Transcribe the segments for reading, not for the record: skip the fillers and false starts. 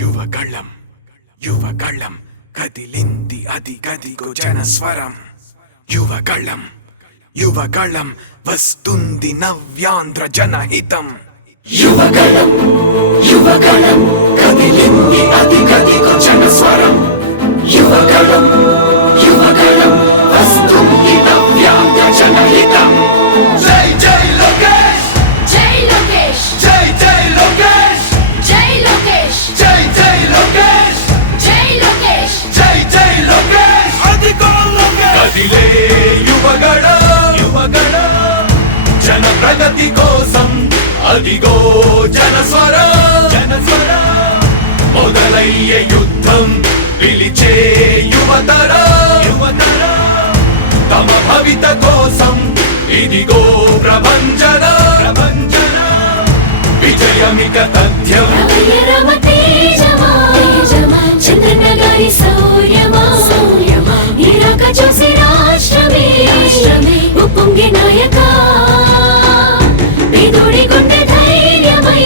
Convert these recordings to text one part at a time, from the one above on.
యువగళం యువగళం కదిలింది అది గదిగో జనస్వరం. యువగళం యువగళం వస్తుంది నవ్యాంధ్ర జనహితం. యువగళం యువగళం కదిలింది అది గదిగో జనస్వరం. యువగళం యువగళం వస్తుంది నవ్యాంధ్ర జనహితం. జై జై లోకేష్ జై లోకేష్ జై జై లోకేష్ జై లోకేష్ జై జై లోకేష్ జై లోకేష్ జై జై లోకేష్ అదిగో లోకేష్. కదిలే యువగళం యువగళం జన ప్రగతి కోసం అదిగో జనస్వరం. జనస్వరం మొదలయ్యే యుద్ధం పిలిచే యువతరం. యువతరం తమ భవిత కోసం ఇదిగో ప్రభంజనం. ప్రభంజనం విజయమిక తథ్యం. రమయ రమ తేజమా చంద్రన్న గారి శౌర్యమా నీరాక చూసి రాష్ట్రమే ఉప్పొంగే నాయక పేదోడి గుండె ధైర్యమై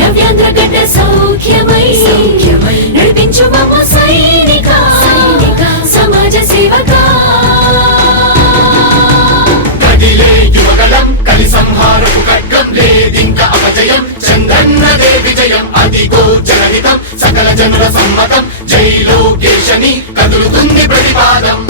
నవ్యాంధ్ర గడ్డ సౌఖ్యమై నడిపించు మమ్మ సైనిక సమాజ సేవక. కదిలే యువగళం కలి సంహారపు ఖడ్గం లేదింక అపజయం. చంద్రన్నదే విజయం అదిగో జనహితం. సకల జనుల సమ్మతం జై లోకేశని కదులుతుంది ప్రతిపాదం.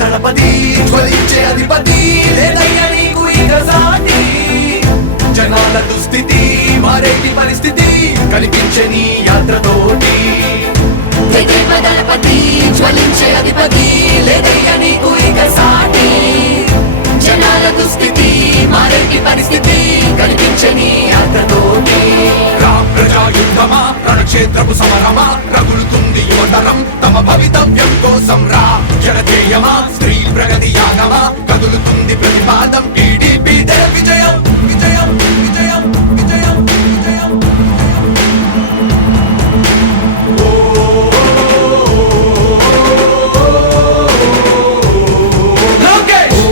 దళపతి జ్వలించే అధిపతి లేదయ్య నీకు ఇక సాటి. జనాల దుస్థితి మారేటి పరిస్థితి కనిపించే నీ యాత్రతోటి. దళపతి జ్వలించే అధిపతి లేదయ్య నీకు ఇక సాటి. జనాల దుస్థితి మారేటి పరిస్థితి కనిపించే నీ యాత్రతోటి. ప్రజాయుద్ధమా రణక్షేత్రపు సమరమా రగులుతుంది యువతరం తమ భవితవ్యం కోసం. రా జనజేయమా స్త్రీ ప్రగతి యాగమా కదులుతుంది ప్రతిపాదం. టీడీపీ విజయం విజయం విజయం విజయం విజయం. లోకేష్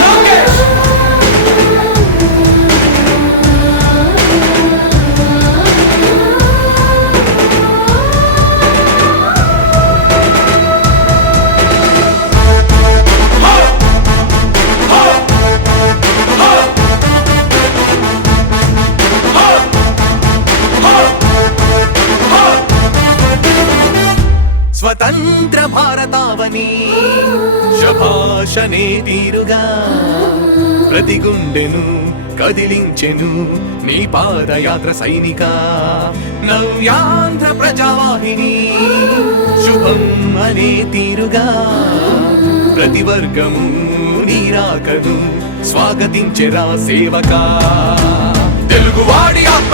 లోకేష్ స్వతంత్ర భారతావని శభాషనే తీరుగా ప్రతి గుండెను కదిలించెను నీ పాదయాత్ర సైనిక. నవ్యాంధ్ర ప్రజావాహిని శుభం అనే తీరుగా ప్రతి వర్గము నీరాకను స్వాగతించెరా సేవక. తెలుగువాడి ఆత్మ